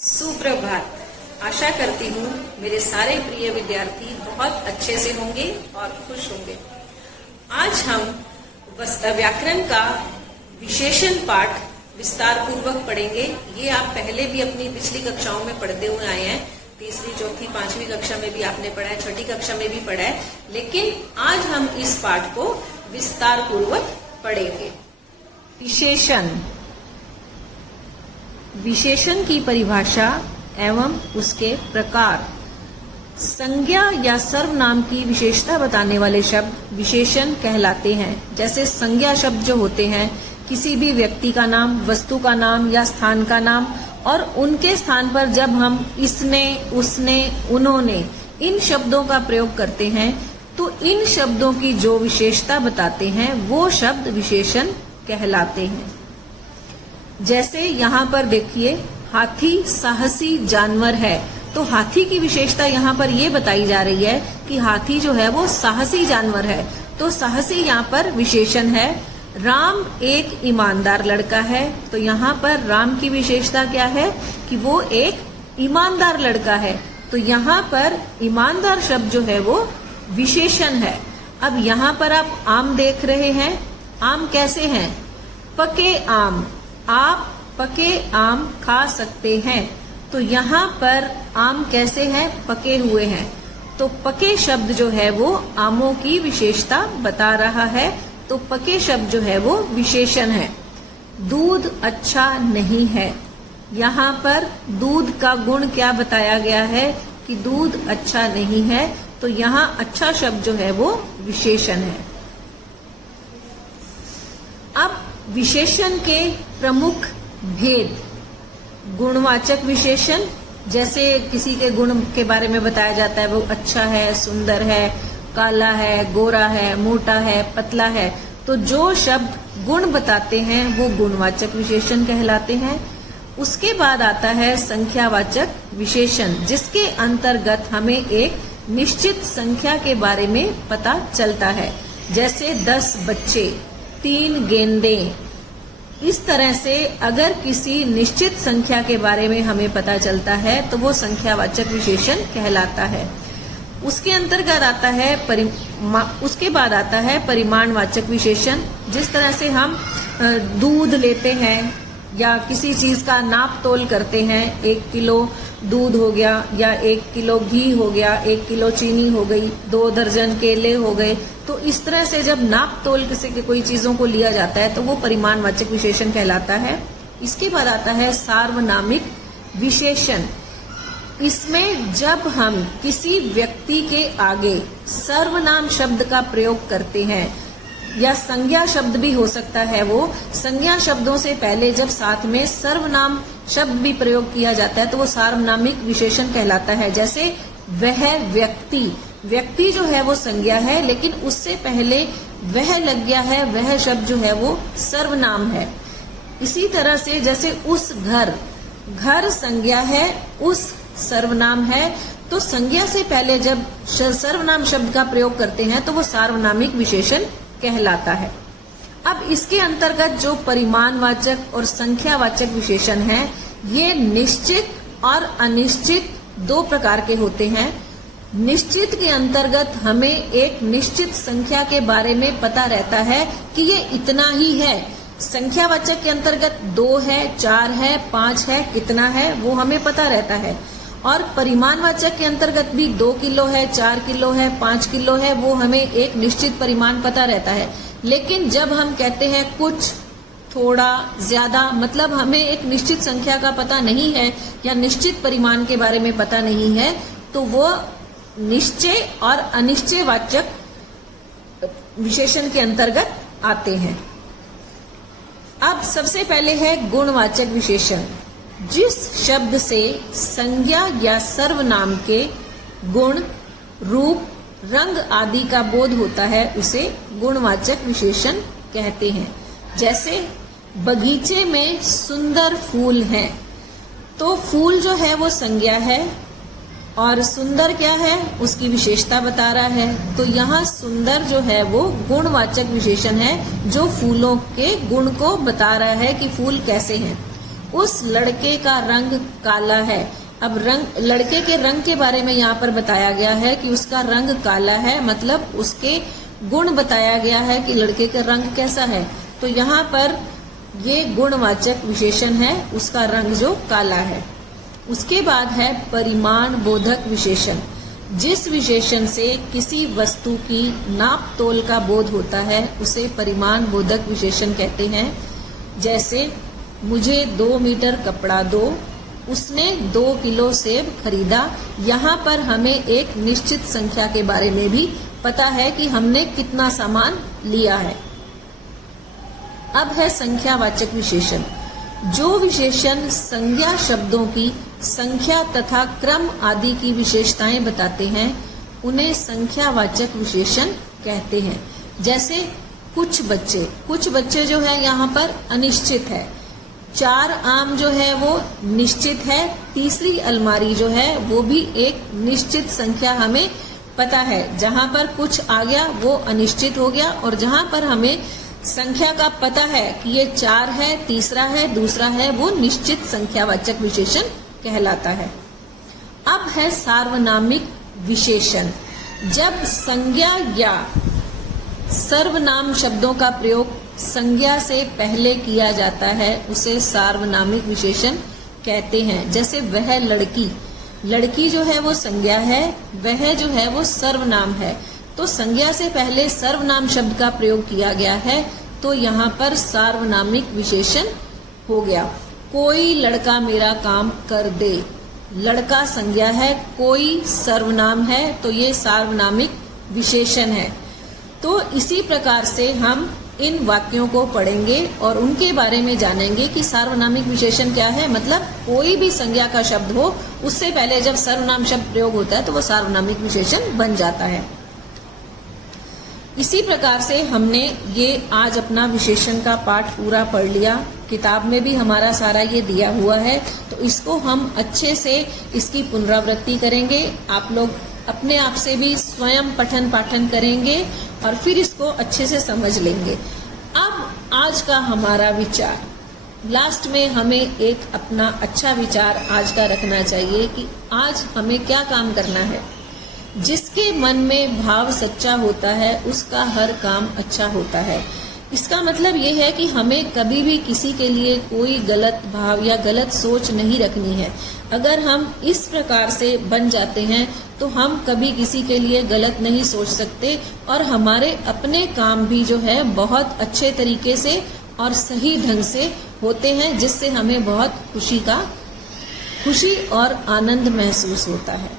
सुप्रभात। आशा करती हूँ मेरे सारे प्रिय विद्यार्थी बहुत अच्छे से होंगे और खुश होंगे। आज हम व्याकरण का विशेषण पाठ विस्तार पूर्वक पढ़ेंगे। ये आप पहले भी अपनी पिछली कक्षाओं में पढ़ते हुए आए हैं। तीसरी, चौथी, पांचवी कक्षा में भी आपने पढ़ा है, छठी कक्षा में भी पढ़ा है, लेकिन आज हम इस पाठ को विस्तार पूर्वक पढ़ेंगे। विशेषण। विशेषण की परिभाषा एवं उसके प्रकार। संज्ञा या सर्वनाम की विशेषता बताने वाले शब्द विशेषण कहलाते हैं। जैसे संज्ञा शब्द जो होते हैं, किसी भी व्यक्ति का नाम, वस्तु का नाम या स्थान का नाम, और उनके स्थान पर जब हम इसने, उसने, उन्होंने इन शब्दों का प्रयोग करते हैं तो इन शब्दों की जो विशेषता बताते हैं वो शब्द विशेषण कहलाते हैं। जैसे यहाँ पर देखिए, हाथी साहसी जानवर है, तो हाथी की विशेषता यहाँ पर ये बताई जा रही है कि हाथी जो है वो साहसी जानवर है, तो साहसी यहाँ पर विशेषण है। राम एक ईमानदार लड़का है, तो यहाँ पर राम की विशेषता क्या है कि वो एक ईमानदार लड़का है, तो यहाँ पर ईमानदार शब्द जो है वो विशेषण है। अब यहाँ पर आप आम देख रहे हैं। आम कैसे हैं? पके आम। आप पके आम खा सकते हैं, तो यहाँ पर आम कैसे हैं? पके हुए हैं। तो पके शब्द जो है वो आमों की विशेषता बता रहा है, तो पके शब्द जो है वो विशेषण है। दूध अच्छा नहीं है। यहाँ पर दूध का गुण क्या बताया गया है कि दूध अच्छा नहीं है, तो यहाँ अच्छा शब्द जो है वो विशेषण है। अब विशेषण के प्रमुख भेद। गुणवाचक विशेषण, जैसे किसी के गुण के बारे में बताया जाता है, वो अच्छा है, सुंदर है, काला है, गोरा है, मोटा है, पतला है, तो जो शब्द गुण बताते हैं वो गुणवाचक विशेषण कहलाते हैं। उसके बाद आता है संख्यावाचक विशेषण, जिसके अंतर्गत हमें एक निश्चित संख्या के बारे में पता चलता है। जैसे 10 बच्चे, 3 गेंदें। इस तरह से अगर किसी निश्चित संख्या के बारे में हमें पता चलता है तो वो संख्यावाचक विशेषण कहलाता है। उसके अंतर्गत आता है उसके बाद आता है परिमाणवाचक विशेषण। जिस तरह से हम दूध लेते हैं या किसी चीज का नाप तोल करते हैं, 1 किलो दूध हो गया या 1 किलो घी हो गया, 1 किलो चीनी हो गई, 2 दर्जन केले हो गए, तो इस तरह से जब नाप तोल किसी के कोई चीजों को लिया जाता है तो वो परिमाणवाचक विशेषण कहलाता है। इसके बाद आता है सार्वनामिक विशेषण। इसमें जब हम किसी व्यक्ति के आगे सर्वनाम शब्द का प्रयोग करते हैं, या संज्ञा शब्द भी हो सकता है, वो संज्ञा शब्दों से पहले जब साथ में सर्वनाम शब्द भी प्रयोग किया जाता है तो वो सार्वनामिक विशेषण कहलाता है। जैसे वह व्यक्ति, व्यक्ति जो है वो संज्ञा है, लेकिन उससे पहले वह लग गया है, वह शब्द जो है वो सर्वनाम है। इसी तरह से जैसे उस घर, घर संज्ञा है, उस सर्वनाम है, तो संज्ञा से पहले जब सर्वनाम शब्द का प्रयोग करते हैं तो वो सार्वनामिक विशेषण कहलाता है। अब इसके अंतर्गत जो परिमाणवाचक और संख्यावाचक विशेषण हैं, ये निश्चित और अनिश्चित 2 प्रकार के होते हैं। निश्चित के अंतर्गत हमें एक निश्चित संख्या के बारे में पता रहता है कि ये इतना ही है। संख्यावाचक के अंतर्गत 2 है, 4 है, 5 है, कितना है वो हमें पता रहता है। और परिमाणवाचक के अंतर्गत भी 2 किलो है, 4 किलो है, 5 किलो है, वो हमें एक निश्चित परिमाण पता रहता है। लेकिन जब हम कहते हैं कुछ, थोड़ा, ज्यादा, मतलब हमें एक निश्चित संख्या का पता नहीं है या निश्चित परिमाण के बारे में पता नहीं है, तो वो निश्चय और अनिश्चयवाचक विशेषण के अंतर्गत आते हैं। अब सबसे पहले है गुणवाचक विशेषण। जिस शब्द से संज्ञा या सर्वनाम के गुण, रूप, रंग आदि का बोध होता है उसे गुणवाचक विशेषण कहते हैं। जैसे बगीचे में सुंदर फूल हैं, तो फूल जो है वो संज्ञा है और सुंदर क्या है, उसकी विशेषता बता रहा है। तो यहाँ सुंदर जो है वो गुणवाचक विशेषण है, जो फूलों के गुण को बता रहा है कि फूल कैसे हैं। उस लड़के का रंग काला है। अब लड़के के रंग के बारे में यहाँ पर बताया गया है कि उसका रंग काला है, मतलब उसके गुण बताया गया है कि लड़के का रंग कैसा है। तो यहाँ पर ये गुणवाचक विशेषण है, उसका रंग जो काला है। उसके बाद है परिमाण बोधक विशेषण। जिस विशेषण से किसी वस्तु की नाप तोल का बोध होता है उसे परिमाण बोधक विशेषण कहते हैं। जैसे मुझे 2 मीटर कपड़ा दो, उसने 2 किलो सेब खरीदा। यहाँ पर हमें एक निश्चित संख्या के बारे में भी पता है कि हमने कितना सामान लिया है। अब है संख्यावाचक विशेषण। जो विशेषण संज्ञा शब्दों की संख्या तथा क्रम आदि की विशेषताएं बताते हैं उन्हें संख्यावाचक विशेषण कहते हैं। जैसे कुछ बच्चे जो है यहाँ पर अनिश्चित है। 4 आम जो है वो निश्चित है। तीसरी अलमारी जो है वो भी एक निश्चित संख्या हमें पता है। जहां पर कुछ आ गया वो अनिश्चित हो गया, और जहां पर हमें संख्या का पता है कि ये 4 है, तीसरा है, दूसरा है, वो निश्चित संख्यावाचक विशेषण कहलाता है। अब है सार्वनामिक विशेषण। जब संज्ञा या सर्वनाम शब्दों का प्रयोग संज्ञा से पहले किया जाता है उसे सार्वनामिक विशेषण कहते हैं। जैसे वह लड़की जो है वो संज्ञा है, वह जो है वो सर्वनाम है। तो संज्ञा से पहले सर्वनाम शब्द का प्रयोग किया गया है, तो यहाँ पर सार्वनामिक विशेषण हो गया। कोई लड़का मेरा काम कर दे। लड़का संज्ञा है, कोई सर्वनाम है, तो ये सार्वनामिक विशेषण है। तो इसी प्रकार से हम इन वाक्यों को पढ़ेंगे और उनके बारे में जानेंगे कि सार्वनामिक विशेषण क्या है। मतलब कोई भी संज्ञा का शब्द हो, उससे पहले जब सर्वनाम शब्द प्रयोग होता है तो वो सार्वनामिक विशेषण बन जाता है। इसी प्रकार से हमने ये आज अपना विशेषण का पाठ पूरा पढ़ लिया। किताब में भी हमारा सारा ये दिया हुआ है, तो इसको हम अच्छे से इसकी पुनरावृत्ति करेंगे। आप लोग अपने आप से भी स्वयं पठन पाठन करेंगे और फिर इसको अच्छे से समझ लेंगे। अब आज का हमारा विचार, लास्ट में हमें एक अपना अच्छा विचार आज का रखना चाहिए कि आज हमें क्या काम करना है। जिसके मन में भाव सच्चा होता है उसका हर काम अच्छा होता है। इसका मतलब ये है कि हमें कभी भी किसी के लिए कोई गलत भाव या गलत सोच नहीं रखनी है। अगर हम इस प्रकार से बन जाते हैं तो हम कभी किसी के लिए गलत नहीं सोच सकते, और हमारे अपने काम भी जो है बहुत अच्छे तरीके से और सही ढंग से होते हैं, जिससे हमें बहुत खुशी और आनंद महसूस होता है।